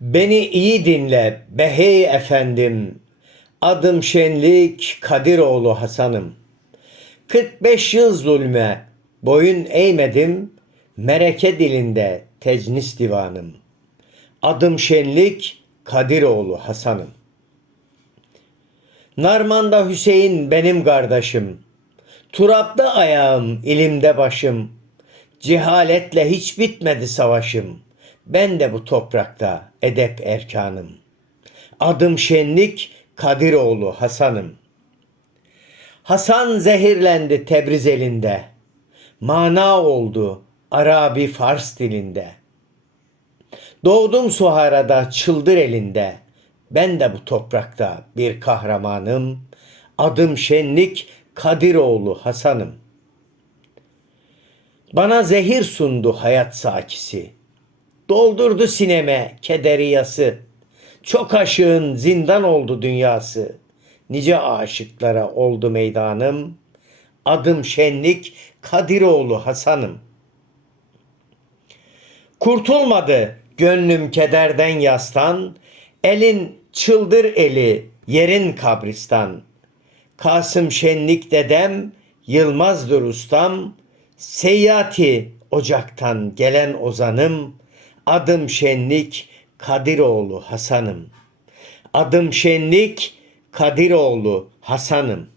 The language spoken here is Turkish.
Beni iyi dinle behey efendim. Adım Şenlik Kadiroğlu Hasan'ım. 45 yıl zulme boyun eğmedim. Mereke dilinde tecnis divanım. Adım Şenlik Kadiroğlu Hasan'ım. Narmanda Hüseyin benim kardeşim. Turapta ayağım, ilimde başım. Cehaletle hiç bitmedi savaşım. Ben de bu toprakta edep erkanım. Adım Şenlik Kadiroğlu Hasan'ım. Hasan zehirlendi Tebriz elinde. Mana oldu Arabi Fars dilinde. Doğdum Suhara'da çıldır elinde. Ben de bu toprakta bir kahramanım. Adım Şenlik Kadiroğlu Hasan'ım. Bana zehir sundu hayat sakisi. Doldurdu sineme kederi yası. Çok aşığın zindan oldu dünyası. Nice aşıklara oldu meydanım. Adım Şenlik Kadiroğlu Hasan'ım. Kurtulmadı gönlüm kederden yastan. Elin çıldır eli yerin kabristan. Kasım Şenlik dedem, Yılmazdır ustam. Seyyati ocaktan gelen ozanım. Adım Şenlik Kadiroğlu Hasan'ım. Adım Şenlik Kadiroğlu Hasan'ım.